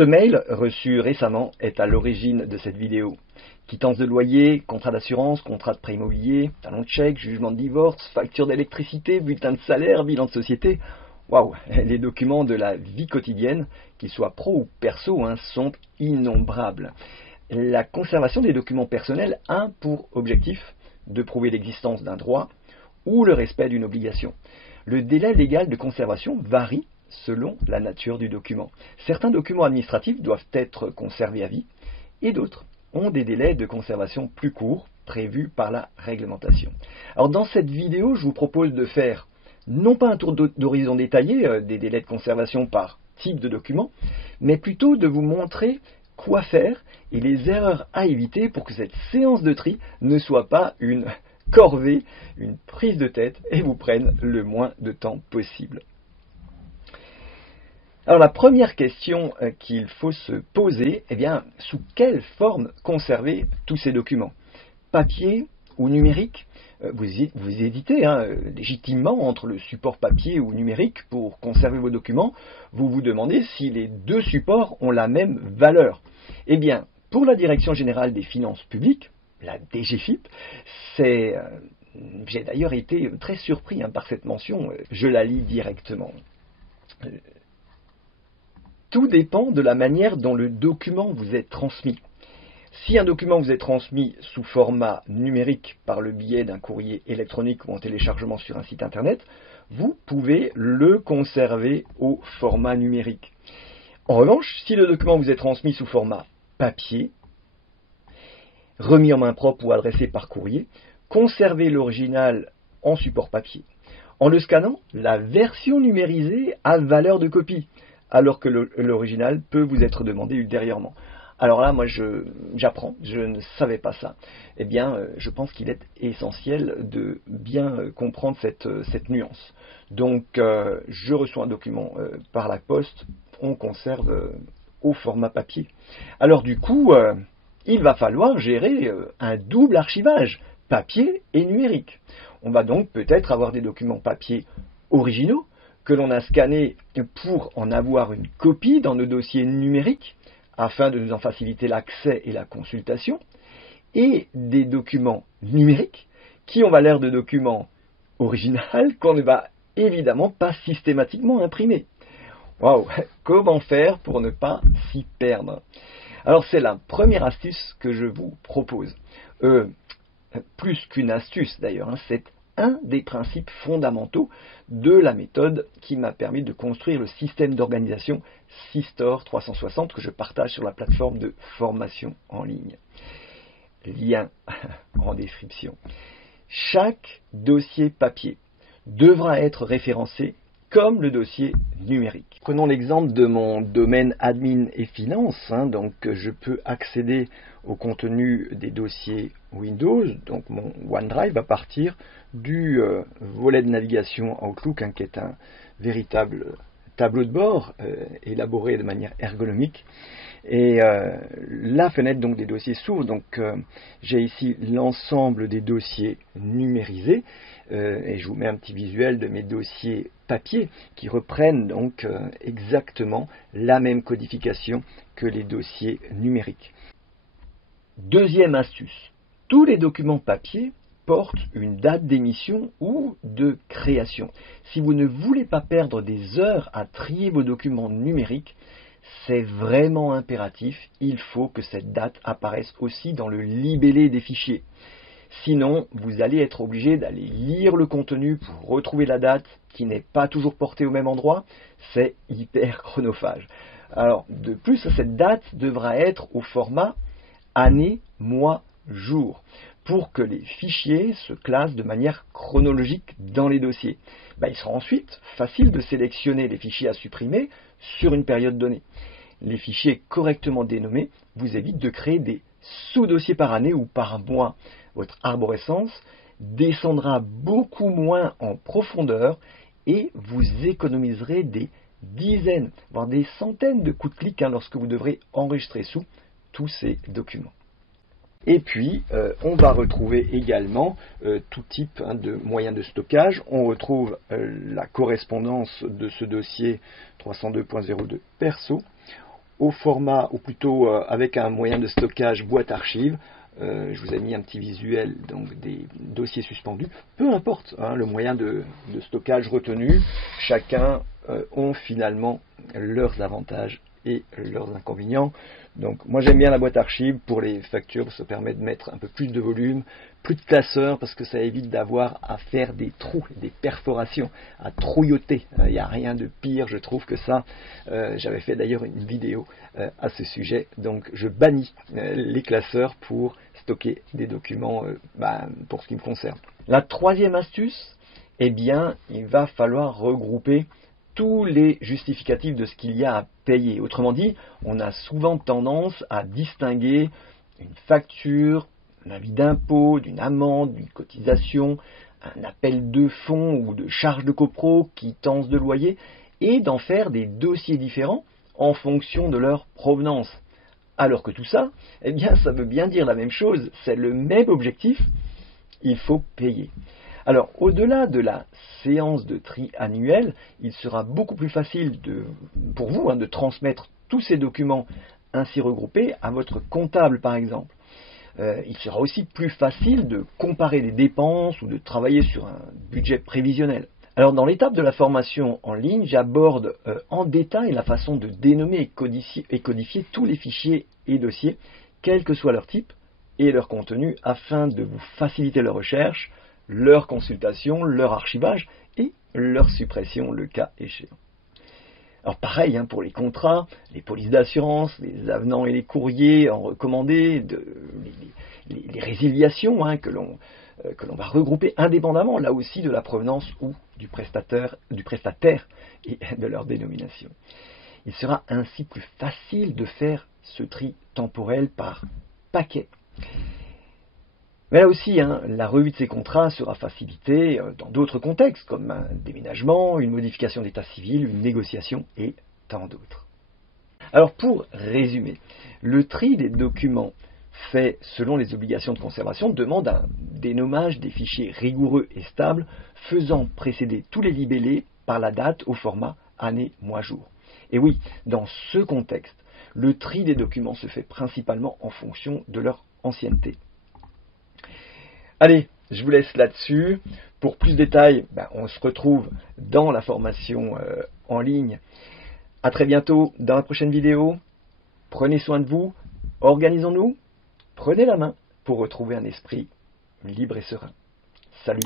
Ce mail reçu récemment est à l'origine de cette vidéo. Quittance de loyer, contrat d'assurance, contrat de prêt immobilier, talon de chèque, jugement de divorce, facture d'électricité, bulletin de salaire, bilan de société. Waouh, les documents de la vie quotidienne, qu'ils soient pro ou perso, sont innombrables. La conservation des documents personnels a pour objectif de prouver l'existence d'un droit ou le respect d'une obligation. Le délai légal de conservation varie selon la nature du document. Certains documents administratifs doivent être conservés à vie et d'autres ont des délais de conservation plus courts prévus par la réglementation. Alors dans cette vidéo, je vous propose de faire non pas un tour d'horizon détaillé des délais de conservation par type de document, mais plutôt de vous montrer quoi faire et les erreurs à éviter pour que cette séance de tri ne soit pas une corvée, une prise de tête et vous prenne le moins de temps possible. Alors la première question qu'il faut se poser, sous quelle forme conserver tous ces documents? Papier ou numérique? Vous hésitez légitimement entre le support papier ou numérique pour conserver vos documents. Vous vous demandez si les deux supports ont la même valeur. Pour la Direction Générale des Finances Publiques, la DGFiP, j'ai d'ailleurs été très surpris par cette mention, je la lis directement. Tout dépend de la manière dont le document vous est transmis. Si un document vous est transmis sous format numérique par le biais d'un courrier électronique ou en téléchargement sur un site internet, vous pouvez le conserver au format numérique. En revanche, si le document vous est transmis sous format papier, remis en main propre ou adressé par courrier, conservez l'original en support papier. En le scannant, la version numérisée a valeur de copie, alors que l'original peut vous être demandé ultérieurement. Alors là, moi, j'apprends, je ne savais pas ça. Je pense qu'il est essentiel de bien comprendre cette nuance. Donc, je reçois un document par la poste, on conserve au format papier. Alors du coup, il va falloir gérer un double archivage, papier et numérique. On va donc peut-être avoir des documents papier originaux, que l'on a scannés pour en avoir une copie dans nos dossiers numériques, afin de nous en faciliter l'accès et la consultation, et des documents numériques qui ont valeur de documents originaux qu'on ne va évidemment pas systématiquement imprimer. Waouh, comment faire pour ne pas s'y perdre? Alors c'est la première astuce que je vous propose. Plus qu'une astuce d'ailleurs, c'est un des principes fondamentaux de la méthode qui m'a permis de construire le système d'organisation Systore 360 que je partage sur la plateforme de formation en ligne. Lien en description. Chaque dossier papier devra être référencé comme le dossier numérique. Prenons l'exemple de mon domaine admin et finance. Donc je peux accéder au contenu des dossiers Windows, donc mon OneDrive à partir du volet de navigation Outlook, qui est un véritable tableau de bord élaboré de manière ergonomique. Et la fenêtre donc des dossiers s'ouvre. Donc j'ai ici l'ensemble des dossiers numérisés et je vous mets un petit visuel de mes dossiers papier qui reprennent donc exactement la même codification que les dossiers numériques. Deuxième astuce, tous les documents papier portent une date d'émission ou de création. Si vous ne voulez pas perdre des heures à trier vos documents numériques, c'est vraiment impératif, il faut que cette date apparaisse aussi dans le libellé des fichiers. Sinon, vous allez être obligé d'aller lire le contenu pour retrouver la date qui n'est pas toujours portée au même endroit. C'est hyper chronophage. Alors, de plus, cette date devra être au format année, mois, jour, pour que les fichiers se classent de manière chronologique dans les dossiers. Il sera ensuite facile de sélectionner les fichiers à supprimer sur une période donnée. Les fichiers correctement dénommés vous évitent de créer des sous-dossiers par année ou par mois. Votre arborescence descendra beaucoup moins en profondeur et vous économiserez des dizaines, voire des centaines de coups de clic lorsque vous devrez enregistrer sous tous ces documents. Et puis, on va retrouver également tout type de moyens de stockage. On retrouve la correspondance de ce dossier 302.02 perso. au format, ou plutôt avec un moyen de stockage boîte archive. Je vous ai mis un petit visuel donc des dossiers suspendus. Peu importe hein, le moyen de stockage retenu, chacun ont finalement leurs avantages et leurs inconvénients. Donc moi j'aime bien la boîte archive pour les factures, ça permet de mettre un peu plus de volume, plus de classeurs parce que ça évite d'avoir à faire des trous, des perforations, à trouilloter. Il n'y a rien de pire je trouve que ça. J'avais fait d'ailleurs une vidéo à ce sujet, donc je bannis les classeurs pour stocker des documents pour ce qui me concerne. La troisième astuce, eh bien il va falloir regrouper tous les justificatifs de ce qu'il y a à payer. Autrement dit, on a souvent tendance à distinguer une facture, un avis d'impôt, d'une amende, d'une cotisation, un appel de fonds ou de charges de copro, quittance de loyer, et d'en faire des dossiers différents en fonction de leur provenance. Alors que tout ça, eh bien, ça veut bien dire la même chose, c'est le même objectif, il faut payer. Alors, au-delà de la séance de tri annuelle, il sera beaucoup plus facile pour vous de transmettre tous ces documents ainsi regroupés à votre comptable, par exemple. Il sera aussi plus facile de comparer les dépenses ou de travailler sur un budget prévisionnel. Alors, dans l'étape de la formation en ligne, j'aborde en détail la façon de dénommer et codifier tous les fichiers et dossiers, quel que soit leur type et leur contenu, afin de vous faciliter leur recherche, leur consultation, leur archivage et leur suppression, le cas échéant. Alors pareil pour les contrats, les polices d'assurance, les avenants et les courriers en recommandé, les résiliations que l'on va regrouper indépendamment, là aussi de la provenance ou du prestataire et de leur dénomination. Il sera ainsi plus facile de faire ce tri temporel par paquet. Mais là aussi, la revue de ces contrats sera facilitée dans d'autres contextes, comme un déménagement, une modification d'état civil, une négociation et tant d'autres. Alors pour résumer, le tri des documents fait selon les obligations de conservation demande un dénommage des fichiers rigoureux et stables, faisant précéder tous les libellés par la date au format année, mois, jour. Et oui, dans ce contexte, le tri des documents se fait principalement en fonction de leur ancienneté. Allez, je vous laisse là-dessus. Pour plus de détails, on se retrouve dans la formation en ligne. À très bientôt dans la prochaine vidéo. Prenez soin de vous, organisons-nous, prenez la main pour retrouver un esprit libre et serein. Salut!